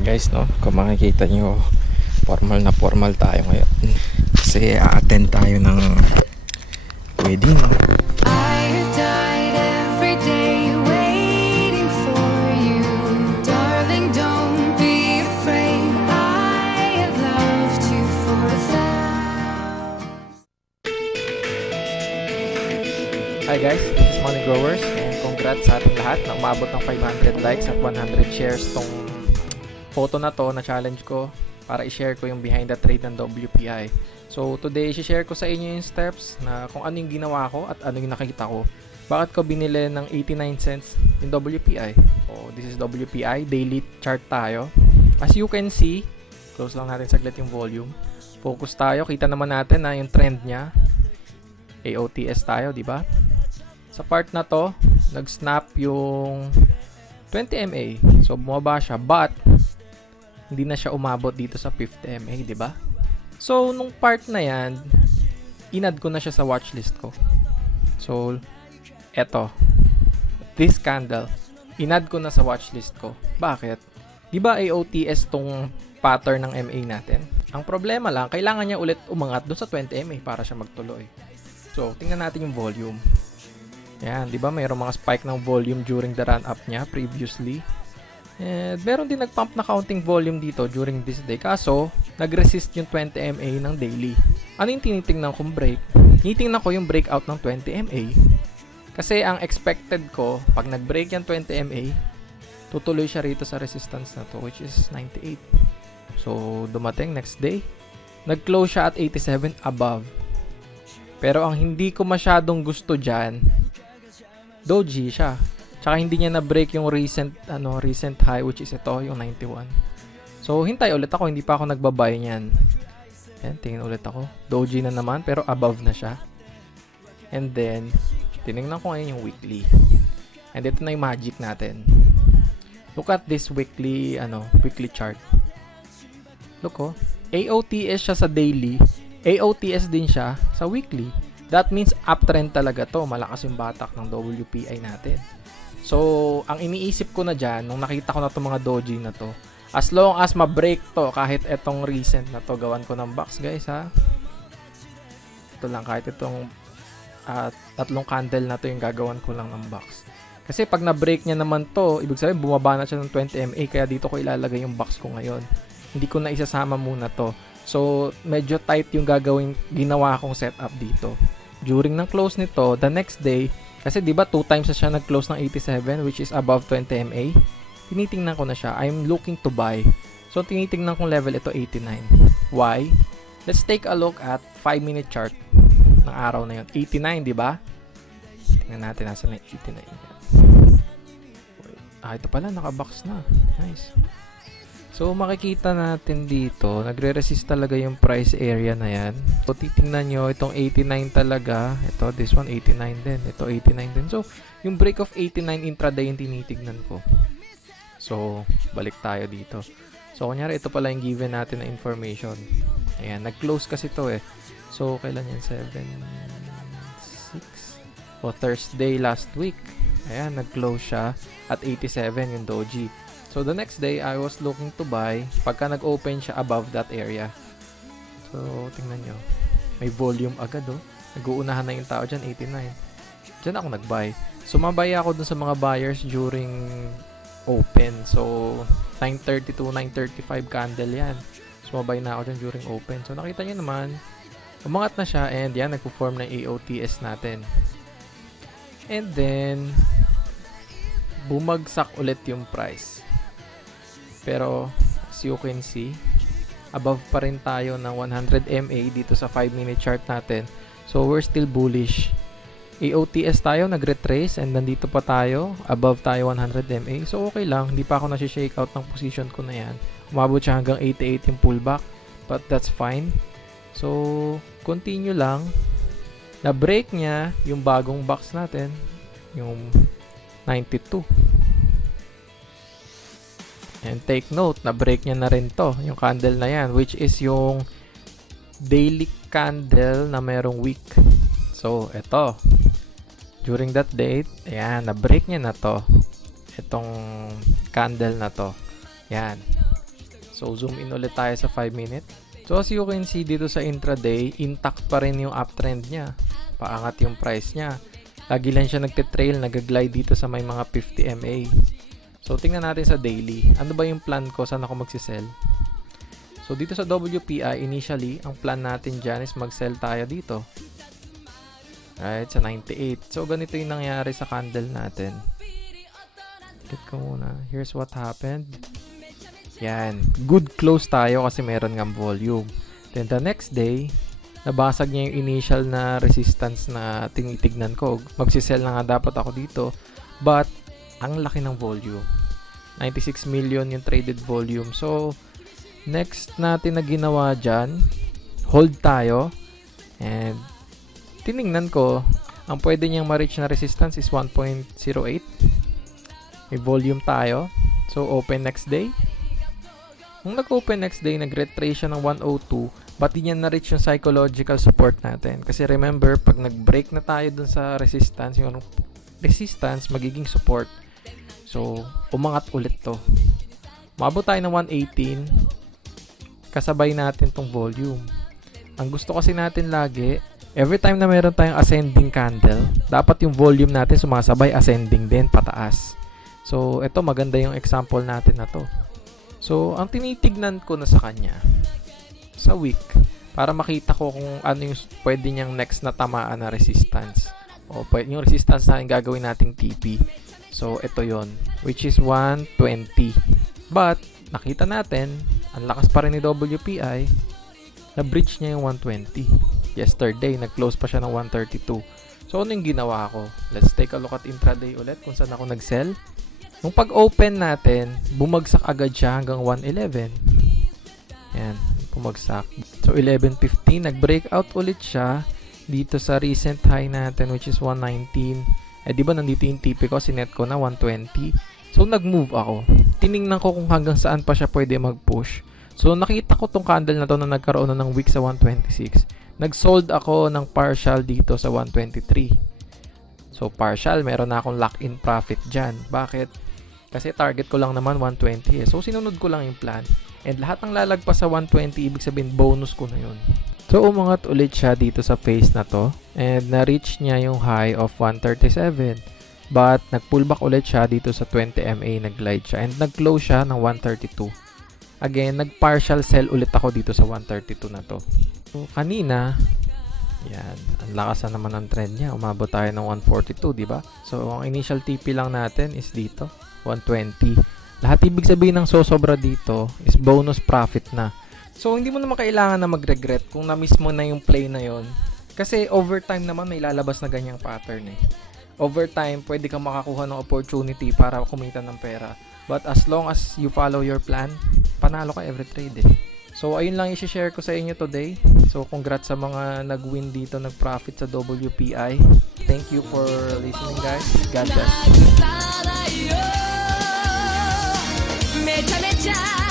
Hey guys, no, kung makikita nyo, formal tayo ngayon kasi a-attend tayo ng wedding. I died every day waiting for you, darling. Don't be afraid. I have loved you for 1,000. Hi guys, this is Money Growers and congrats sa ating lahat na umabot ng 500 likes at 100 shares tong photo na to na challenge ko para i-share ko yung behind the trade ng WPI. So today, i-share ko sa inyo yung steps na kung ano yung ginawa ko at ano yung nakita ko. Bakit ko binili ng 89 cents yung WPI? So this is WPI, daily chart tayo. As you can see, close lang natin saglit yung volume. Focus tayo, kita naman natin na yung trend niya. AOTS tayo, di ba? Sa part na to, nag-snap yung 20 MA. So bumaba siya, but hindi na siya umabot dito sa 50 MA, di ba? So nung part na yan, inad ko na siya sa watchlist ko. So eto, this candle, inad ko na sa watchlist ko. Bakit? Di ba AOTS tong pattern ng MA natin? Ang problema lang, kailangan niya ulit umangat doon sa 20 MA para siya magtuloy. So tingnan natin yung volume. Yan, di ba mayroong mga spike ng volume during the run up niya previously. And meron din nag-pump na counting volume dito during this day. Kaso, nag-resist yung 20 MA ng daily. Ano yung tinitingnan kong break? Tinitingnan ko yung breakout ng 20 MA. Kasi ang expected ko, pag nag-break yung 20 MA, tutuloy siya rito sa resistance na to, which is 98. So, dumating next day, nag-close siya at 87 above. Pero ang hindi ko masyadong gusto dyan, doji siya. Tsaka hindi niya na-break yung recent high, which is ito, yung 91. So, hintay ulit ako. Hindi pa ako nagbabay niyan. Ayan, tingin ulit ako. Doji na naman, pero above na siya. And then, tinignan ko ngayon yung weekly. And ito na yung magic natin. Look at this weekly chart. Look, oh. AOTS siya sa daily. AOTS din siya sa weekly. That means uptrend talaga to. Malakas yung batak ng WPI natin. So, ang iniisip ko na dyan, nung nakita ko na itong mga doji na to, as long as ma-break to, kahit itong recent na to, gawan ko ng box, guys, ha? Ito lang, kahit itong tatlong candle na to, yung gagawan ko lang ng box. Kasi pag na-break niya naman to, ibig sabihin, bumaba na siya ng 20 MA, kaya dito ko ilalagay yung box ko ngayon. Hindi ko na isasama muna to. So, medyo tight yung ginawa kong setup dito. During ng close nito, the next day, kasi di ba 2 times na siya nag-close ng 87, which is above 20 MA. Tinitingnan ko na siya. I'm looking to buy. So, tinitingnan kong level ito 89. Why? Let's take a look at 5-minute chart ng araw na yun. 89, di ba? Tingnan natin nasa na 89. Ito pala, naka-box na. Nice. So, makikita natin dito, nagre-resist talaga yung price area na yan. So, titingnan nyo, itong 89 talaga. Ito, this one, 89 din. Ito, 89 din. So, yung break of 89 intraday yung tinitignan ko. So, balik tayo dito. So, kunyari, ito pala yung given natin na information. Ayan, nag-close kasi to eh. So, kailan yan? 7, 6? O, Thursday last week. Ayan, nag-close siya at 87 yung doji. So, the next day, I was looking to buy pagka nag-open siya above that area. So, tingnan nyo. May volume agad, oh. Nag-uunahan na yung tao dyan, 89. Dyan ako nag-buy. Sumabay ako dun sa mga buyers during open. So, 9:30 to 9:35 candle yan. Sumabay na ako dyan during open. So, nakita nyo naman, umangat na siya and yan, nagpo-form ng AOTS natin. And then, bumagsak ulit yung price. Pero, as you can see, above pa rin tayo ng 100 MA dito sa 5-minute chart natin. So, we're still bullish. AOTS tayo, nag-retrace, and nandito pa tayo, above tayo 100 MA. So, okay lang. Hindi pa ako nasi-shake out ng position ko na yan. Umabot siya hanggang 88 yung pullback. But that's fine. So, continue lang. Na-break niya yung bagong box natin. Yung 92. And take note, na-break niya na rin to, yung candle na yan, which is yung daily candle na merong week. So, eto. During that date, ayan, na-break niya na to. Itong candle na to. Yan. So, zoom in ulit tayo sa 5 minute. So, as you can see dito sa intraday, intact pa rin yung uptrend niya. Paangat yung price niya. Lagi lang siya nagtitrail, nag-glide dito sa may mga 50 MA. So, tingnan natin sa daily. Ano ba yung plan ko? Saan ako magsisell? So, dito sa WPI, initially, ang plan natin dyan is mag-sell tayo dito. Right, sa 98. So, ganito yung nangyari sa candle natin. Get ko muna. Here's what happened. Yan. Good close tayo kasi meron ng volume. Then, the next day, nabasag niya yung initial na resistance na tinitignan ko. Magsisell na nga dapat ako dito. But, ang laki ng volume. 96 million yung traded volume. So, next natin na ginawa dyan, hold tayo. And, tiningnan ko, ang pwede niyang ma-reach na resistance is 1.08. May volume tayo. So, open next day. Nung nag-open next day, nag-retrace siya ng 102, but di niya na-reach yung psychological support natin. Kasi remember, pag nag-break na tayo dun sa resistance, yung resistance, magiging support. So, umangat ulit to. Maabot tayo ng 118, kasabay natin tong volume. Ang gusto kasi natin lagi, every time na meron tayong ascending candle, dapat yung volume natin sumasabay ascending din, pataas. So, ito maganda yung example natin na to. So, ang tinitignan ko na sa kanya, sa week, para makita ko kung ano yung pwede niyang next na tamaan na resistance. O yung resistance na yung gagawin nating TP. So, ito yon, which is 120. But, nakita natin, ang lakas pa rin ni WPI, na-breach niya yung 120. Yesterday, nag-close pa siya ng 132. So, ano yung ginawa ko? Let's take a look at intraday ulit kung saan ako nag-sell. Nung pag-open natin, bumagsak agad siya hanggang 111. Yan, bumagsak. So, 11.15, nag-breakout ulit siya dito sa recent high natin, which is 119. Eh, di ba nandito yung TP ko, sinet ko na 120. So, nag-move ako. Tiningnan ko kung hanggang saan pa siya pwede mag-push. So, nakita ko tong candle na to na nagkaroon na ng wick sa 126. Nag-sold ako ng partial dito sa 123. So, partial, meron na akong lock-in profit dyan. Bakit? Kasi target ko lang naman 120 eh. So, sinunod ko lang yung plan. And lahat ng lalagpas sa 120, ibig sabihin bonus ko na yun. So, umangat ulit siya dito sa phase na to. And na-reach niya yung high of 137. But, nag-pullback ulit siya dito sa 20 MA, nag-glide siya. And nag-close siya ng 132. Again, nag-partial sell ulit ako dito sa 132 na to. So, kanina, yan, ang lakas na naman ang trend niya. Umabot tayo ng 142, di ba? So, ang initial TP lang natin is dito, 120. Lahat ibig sabihin ng sosobra dito is bonus profit na. So, hindi mo naman kailangan na mag-regret kung na-miss mo na yung play na yon. Kasi overtime naman may lalabas na ganyang pattern eh. Overtime, pwede kang makakuha ng opportunity para kumita ng pera. But as long as you follow your plan, panalo ka every trade eh. So, ayun lang i-share ko sa inyo today. So, congrats sa mga nag-win dito, nag-profit sa WPI. Thank you for listening, guys. God bless. めちゃめちゃ